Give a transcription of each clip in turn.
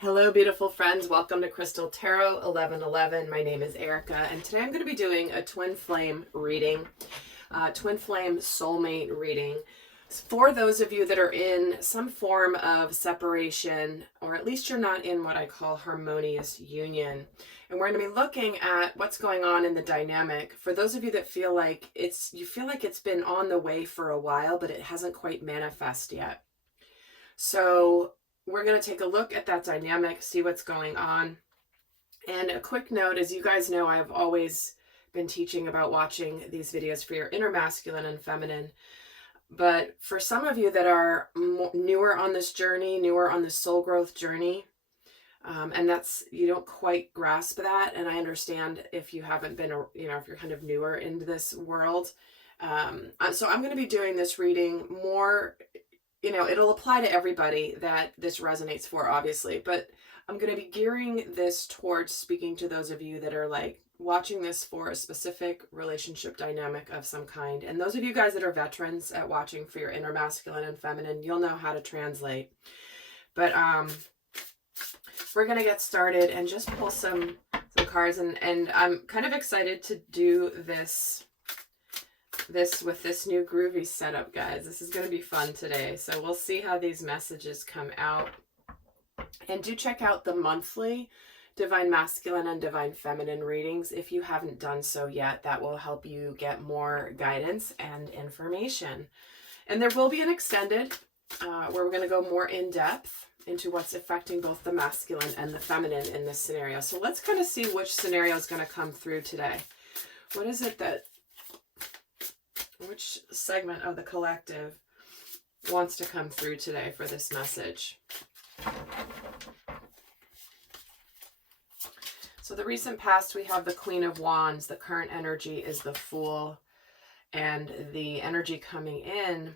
Hello, beautiful friends. Welcome to Crystal Tarot 1111. My name is Erica, and today I'm going to be doing a twin flame reading, twin flame soulmate reading. For those of you that are in some form of separation, or at least you're not in what I call harmonious union. And we're going to be looking at what's going on in the dynamic. For those of you that feel like it's been on the way for a while, but it hasn't quite manifested yet. So we're going to take a look at that dynamic, see what's going on. And a quick note, as you guys know, I've always been teaching about watching these videos for your inner masculine and feminine. But for some of you that are newer on this journey, newer on this soul growth journey, and you don't quite grasp that. And I understand if you haven't been, if you're kind of newer into this world. So I'm going to be doing this reading more. It'll apply to everybody that this resonates for, obviously, but I'm going to be gearing this towards speaking to those of you that are like watching this for a specific relationship dynamic of some kind. And those of you guys that are veterans at watching for your inner masculine and feminine, you'll know how to translate. But we're going to get started and just pull some cards, and I'm kind of excited to do this with this new groovy setup, guys. This is going to be fun today. So we'll see how these messages come out. And do check out the monthly Divine Masculine and Divine Feminine readings if you haven't done so yet. That will help you get more guidance and information. And there will be an extended where we're going to go more in depth into what's affecting both the masculine and the feminine in this scenario. So let's kind of see which scenario is going to come through today. What is it which segment of the collective wants to come through today for this message? So the recent past, we have the Queen of Wands. The current energy is the Fool. And the energy coming in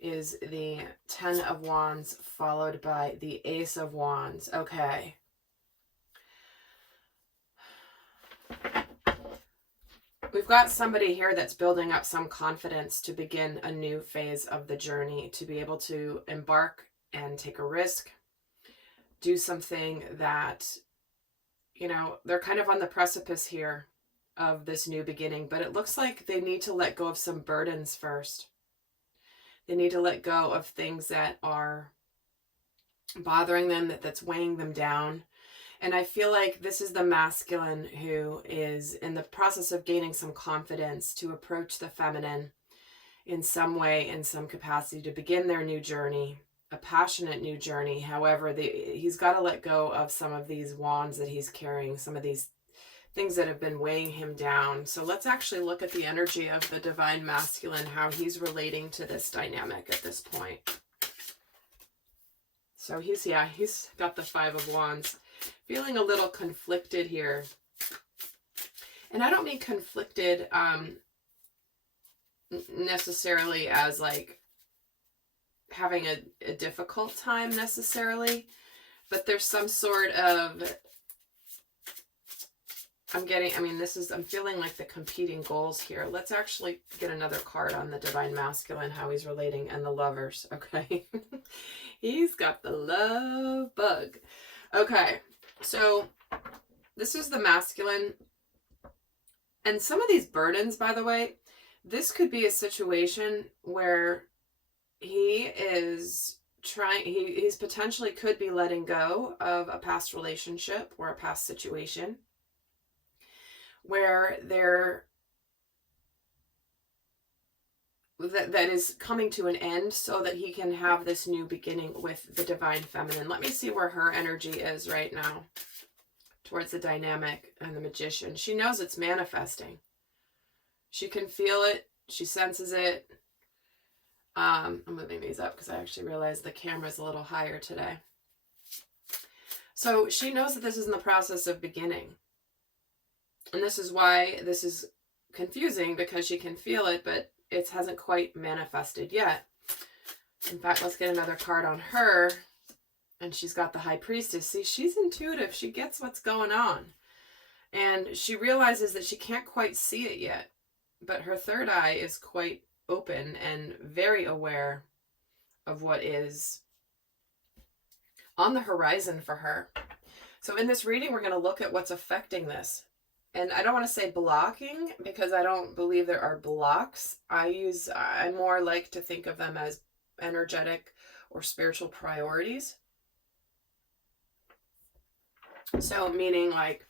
is the Ten of Wands, followed by the Ace of Wands. Okay. We've got somebody here that's building up some confidence to begin a new phase of the journey, to be able to embark and take a risk, do something that, they're kind of on the precipice here of this new beginning, but it looks like they need to let go of some burdens first. They need to let go of things that are bothering them, that's weighing them down. And I feel like this is the masculine who is in the process of gaining some confidence to approach the feminine in some way, in some capacity, to begin their new journey, a passionate new journey. However, he's got to let go of some of these wands that he's carrying, some of these things that have been weighing him down. So let's actually look at the energy of the divine masculine, how he's relating to this dynamic at this point. So he's got the Five of Wands. Feeling a little conflicted here. And I don't mean conflicted necessarily as like having a difficult time necessarily, but there's some sort of, I'm feeling like the competing goals here. Let's actually get another card on the divine masculine, how he's relating, and the Lovers, okay? He's got the love bug. Okay. So this is the masculine. And some of these burdens, by the way, this could be a situation where he's potentially could be letting go of a past relationship or a past situation where that is coming to an end so that he can have this new beginning with the divine feminine. Let me see where her energy is right now towards the dynamic and the Magician. She knows it's manifesting. She can feel it. She senses it. I'm moving these up because I actually realized the camera's a little higher today. So she knows that this is in the process of beginning. And this is why this is confusing, because she can feel it, but it hasn't quite manifested yet. In fact, let's get another card on her. And she's got the High Priestess. See, she's intuitive. She gets what's going on. And she realizes that she can't quite see it yet. But her third eye is quite open and very aware of what is on the horizon for her. So in this reading, we're going to look at what's affecting this. And I don't want to say blocking, because I don't believe there are blocks. I more like to think of them as energetic or spiritual priorities. So meaning like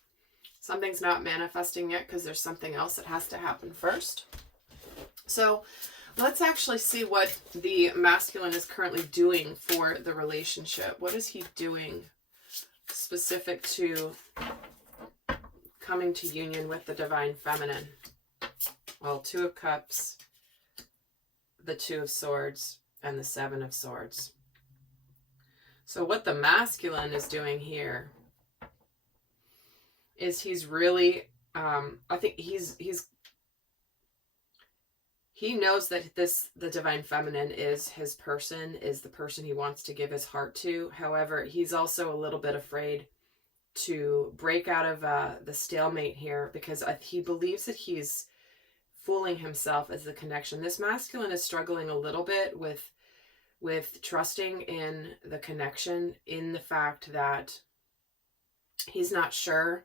something's not manifesting yet because there's something else that has to happen first. So let's actually see what the masculine is currently doing for the relationship. What is he doing specific to coming to union with the divine feminine? Well, 2 of Cups, the 2 of Swords, and the 7 of Swords. So what the masculine is doing here is he's really, I think he knows that the divine feminine is his person, is the person he wants to give his heart to. However, he's also a little bit afraid to break out of the stalemate here, because he believes that he's fooling himself as the connection. This masculine is struggling a little bit with trusting in the connection, in the fact that he's not sure.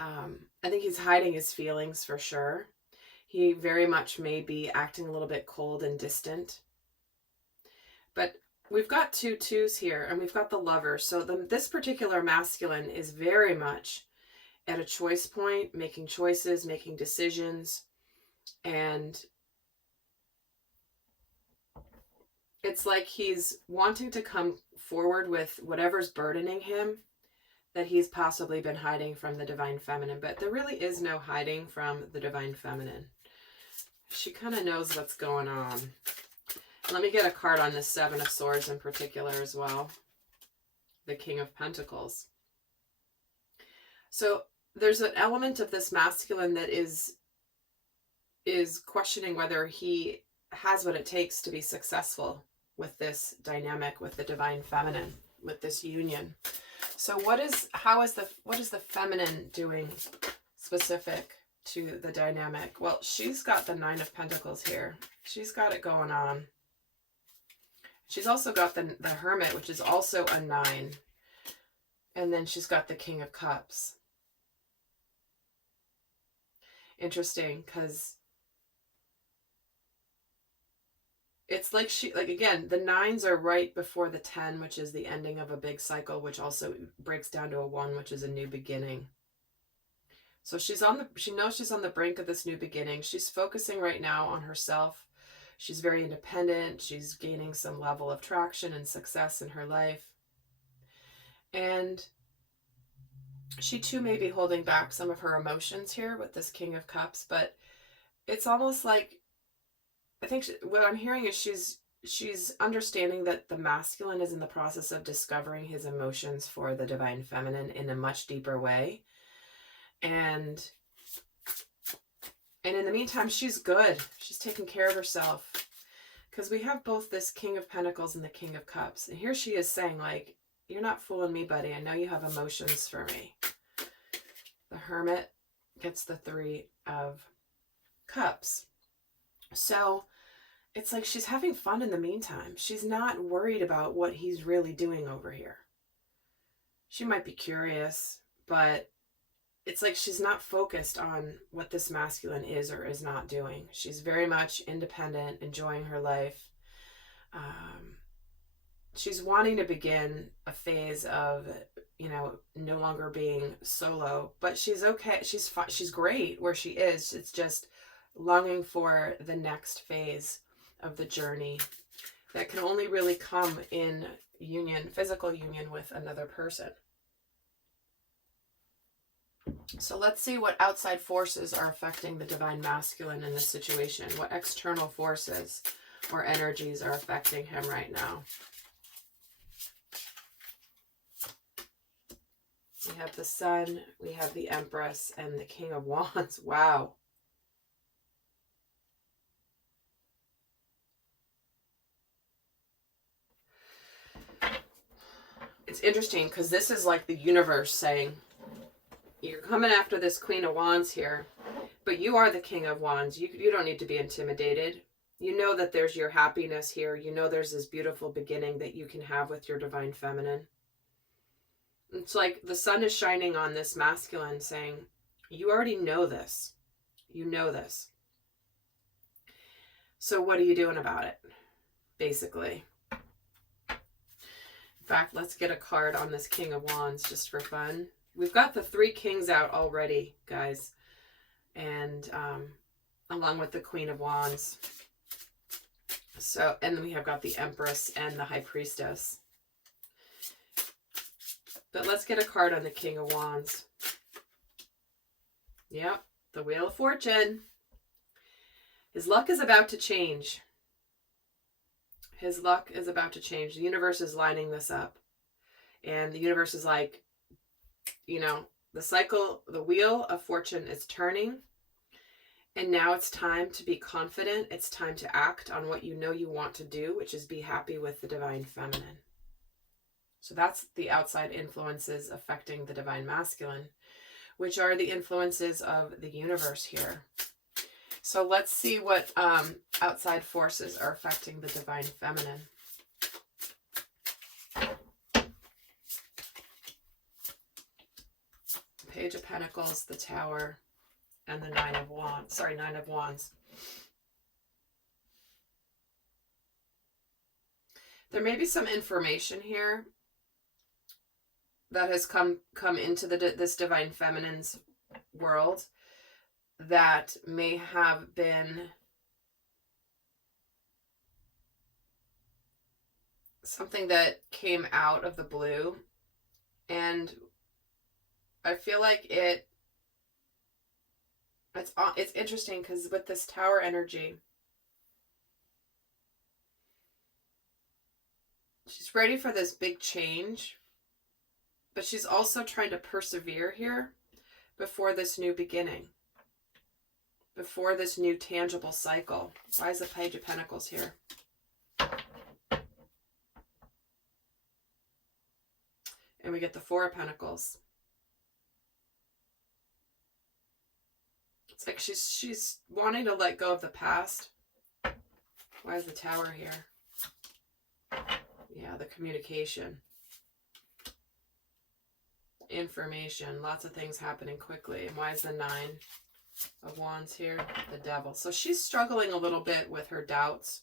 I think he's hiding his feelings for sure. He very much may be acting a little bit cold and distant. But we've got 2 2s here, and we've got the Lover. So this particular masculine is very much at a choice point, making choices, making decisions. And it's like he's wanting to come forward with whatever's burdening him that he's possibly been hiding from the divine feminine. But there really is no hiding from the divine feminine. She kind of knows what's going on. Let me get a card on this 7 of Swords in particular as well. The King of Pentacles. So there's an element of this masculine that is questioning whether he has what it takes to be successful with this dynamic with the divine feminine, with this union. So what is the feminine doing specific to the dynamic? Well, she's got the 9 of Pentacles here. She's got it going on. She's also got the Hermit, which is also a 9. And then she's got the King of Cups. Interesting, because it's like again, the 9s are right before the 10, which is the ending of a big cycle, which also breaks down to a 1, which is a new beginning. So she knows she's on the brink of this new beginning. She's focusing right now on herself. She's very independent. She's gaining some level of traction and success in her life. And she too may be holding back some of her emotions here with this King of Cups, but it's almost like, I think what I'm hearing is she's understanding that the masculine is in the process of discovering his emotions for the divine feminine in a much deeper way. And in the meantime, she's good. She's taking care of herself. Because we have both this King of Pentacles and the King of Cups. And here she is saying, like, you're not fooling me, buddy. I know you have emotions for me. The Hermit gets the 3 of Cups. So it's like she's having fun in the meantime. She's not worried about what he's really doing over here. She might be curious, but it's like she's not focused on what this masculine is or is not doing. She's very much independent, enjoying her life. She's wanting to begin a phase of, no longer being solo, but she's okay. She's fine. She's great where she is. It's just longing for the next phase of the journey that can only really come in union, physical union with another person. So let's see what outside forces are affecting the divine masculine in this situation. What external forces or energies are affecting him right now. We have the Sun, we have the Empress, and the King of Wands. Wow. It's interesting because this is like the universe saying, you're coming after this Queen of Wands here, but you are the King of Wands. You don't need to be intimidated. You know that there's your happiness here. You know there's this beautiful beginning that you can have with your divine feminine. It's like the sun is shining on this masculine saying, you already know this. You know this. So what are you doing about it? Basically. In fact, let's get a card on this King of Wands just for fun. We've got the 3 kings out already, guys. And along with the Queen of Wands. So, and then we have got the Empress and the High Priestess. But let's get a card on the King of Wands. Yep, the Wheel of Fortune. His luck is about to change. His luck is about to change. The universe is lining this up. And the universe is like, you know, the cycle, the Wheel of Fortune is turning. And now it's time to be confident. It's time to act on what you know you want to do, which is be happy with the Divine Feminine. So that's the outside influences affecting the Divine Masculine, which are the influences of the universe here. So let's see what outside forces are affecting the Divine Feminine. Page of Pentacles, the Tower, and the Nine of Wands. Sorry, Nine of Wands. There may be some information here that has come into this Divine Feminine's world that may have been something that came out of the blue. And I feel like it's interesting because with this Tower energy, she's ready for this big change, but she's also trying to persevere here before this new beginning, before this new tangible cycle. Why is the Page of Pentacles here? And we get the Four of Pentacles. It's like she's wanting to let go of the past. Why is the Tower here? Yeah, the communication. Information. Lots of things happening quickly. And why is the Nine of Wands here? The Devil. So she's struggling a little bit with her doubts.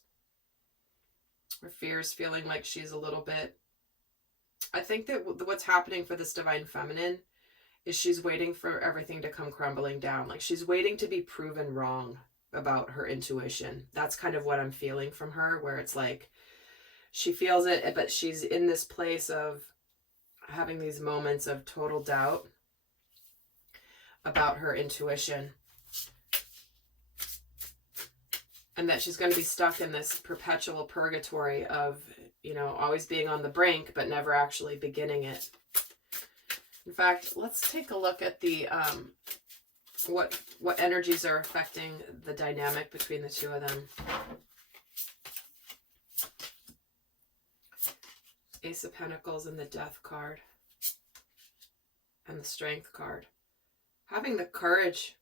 Her fears, feeling like she's a little bit... I think that what's happening for this Divine Feminine is she's waiting for everything to come crumbling down. Like she's waiting to be proven wrong about her intuition. That's kind of what I'm feeling from her, where it's like she feels it, but she's in this place of having these moments of total doubt about her intuition. And that she's going to be stuck in this perpetual purgatory of, you know, always being on the brink, but never actually beginning it. In fact, let's take a look at the what energies are affecting the dynamic between the two of them. Ace of Pentacles and the Death card. And the Strength card. Having the courage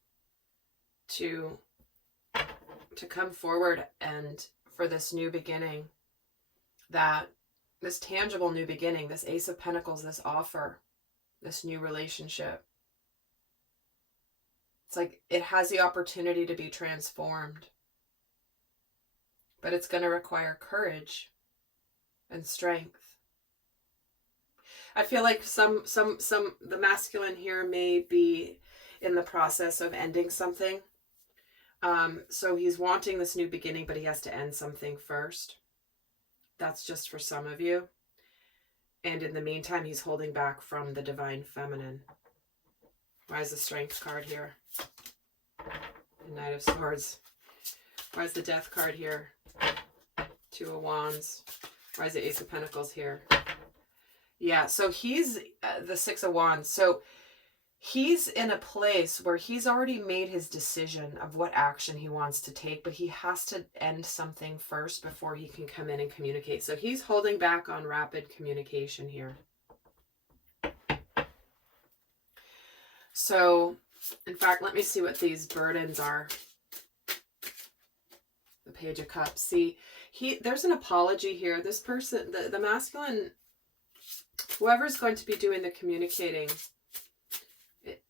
to come forward and for this new beginning, that this tangible new beginning, this Ace of Pentacles, this offer, this new relationship. It's like it has the opportunity to be transformed, but it's going to require courage and strength. I feel like the masculine here may be in the process of ending something. So he's wanting this new beginning, but he has to end something first. That's just for some of you. And in the meantime, he's holding back from the Divine Feminine. Why is the Strength card here? The Knight of Swords. Why is the Death card here? Two of Wands. Why is the Ace of Pentacles here? Yeah, so he's the Six of Wands. So he's in a place where he's already made his decision of what action he wants to take, but he has to end something first before he can come in and communicate. So he's holding back on rapid communication here. So, in fact, let me see what these burdens are. The Page of Cups. See, there's an apology here. This person, the masculine whoever's going to be doing the communicating,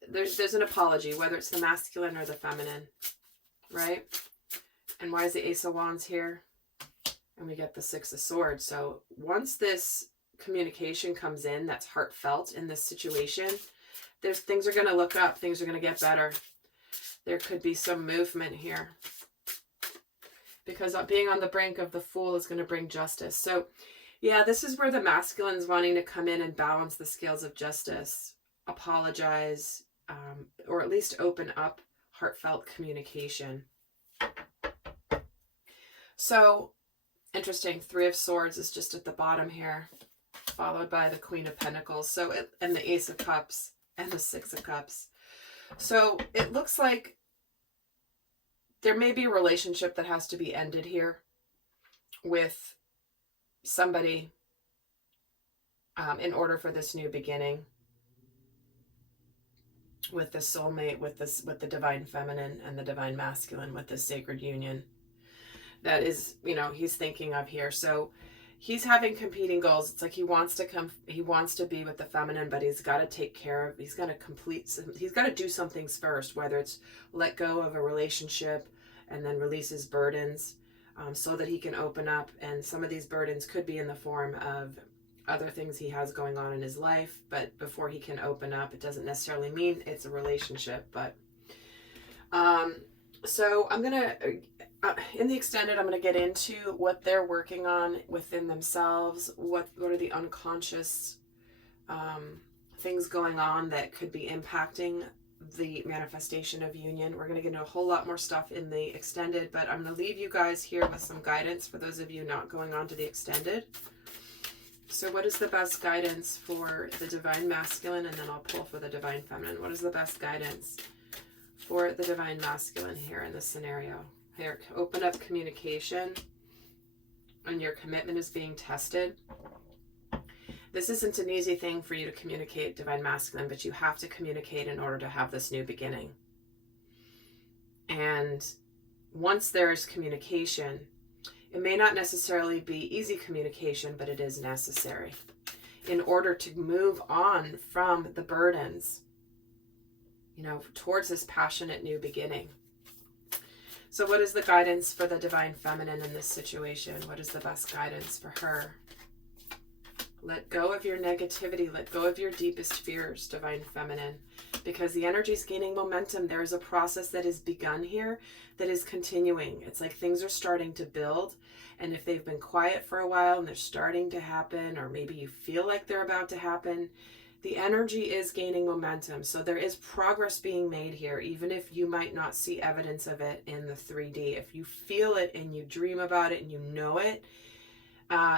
there's an apology, whether it's the masculine or the feminine, right? And why is the Ace of Wands here? And we get the Six of Swords. So once this communication comes in that's heartfelt in this situation, things are going to look up. Things are going to get better. There could be some movement here. Because being on the brink of the Fool is going to bring justice. So yeah, this is where the masculine's wanting to come in and balance the scales of justice. Apologize, or at least open up heartfelt communication. So interesting. Three of Swords is just at the bottom here, followed by the Queen of Pentacles. So and the Ace of Cups and the Six of Cups. So it looks like there may be a relationship that has to be ended here with somebody in order for this new beginning, with the soulmate, with the divine feminine and the divine masculine, with this sacred union that is, you know, he's thinking of here. So he's having competing goals. It's like he wants to be with the feminine, but he's got to take care of, he's got to do some things first, whether it's let go of a relationship and then release his burdens, so that he can open up. And some of these burdens could be in the form of other things he has going on in his life, but before he can open up, it doesn't necessarily mean it's a relationship. But so I'm gonna in the extended, I'm gonna get into what they're working on within themselves, what are the unconscious things going on that could be impacting the manifestation of union. We're going to get into a whole lot more stuff in the extended, but I'm going to leave you guys here with some guidance for those of you not going on to the extended. So what is the best guidance for the divine masculine? And then I'll pull for the divine feminine. What is the best guidance for the divine masculine here in this scenario? Here, open up communication, and your commitment is being tested. This isn't an easy thing for you to communicate, divine masculine, but you have to communicate in order to have this new beginning. And once there is communication, it may not necessarily be easy communication, but it is necessary in order to move on from the burdens, you know, towards this passionate new beginning. So what is the guidance for the divine feminine in this situation? What is the best guidance for her? Let go of your negativity. Let go of your deepest fears, divine feminine, because the energy is gaining momentum. There is a process that is begun here that is continuing. It's like things are starting to build. And if they've been quiet for a while and they're starting to happen, or maybe you feel like they're about to happen, the energy is gaining momentum. So there is progress being made here, even if you might not see evidence of it in the 3D. If you feel it and you dream about it and you know it,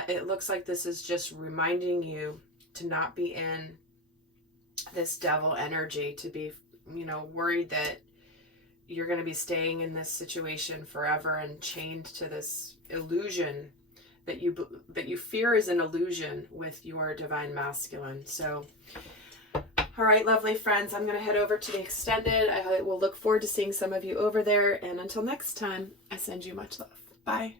it looks like this is just reminding you to not be in this devil energy, to be, you know, worried that you're going to be staying in this situation forever and chained to this illusion that you fear is an illusion with your divine masculine. So, all right, lovely friends, I'm going to head over to the extended. I will look forward to seeing some of you over there. And until next time, I send you much love. Bye.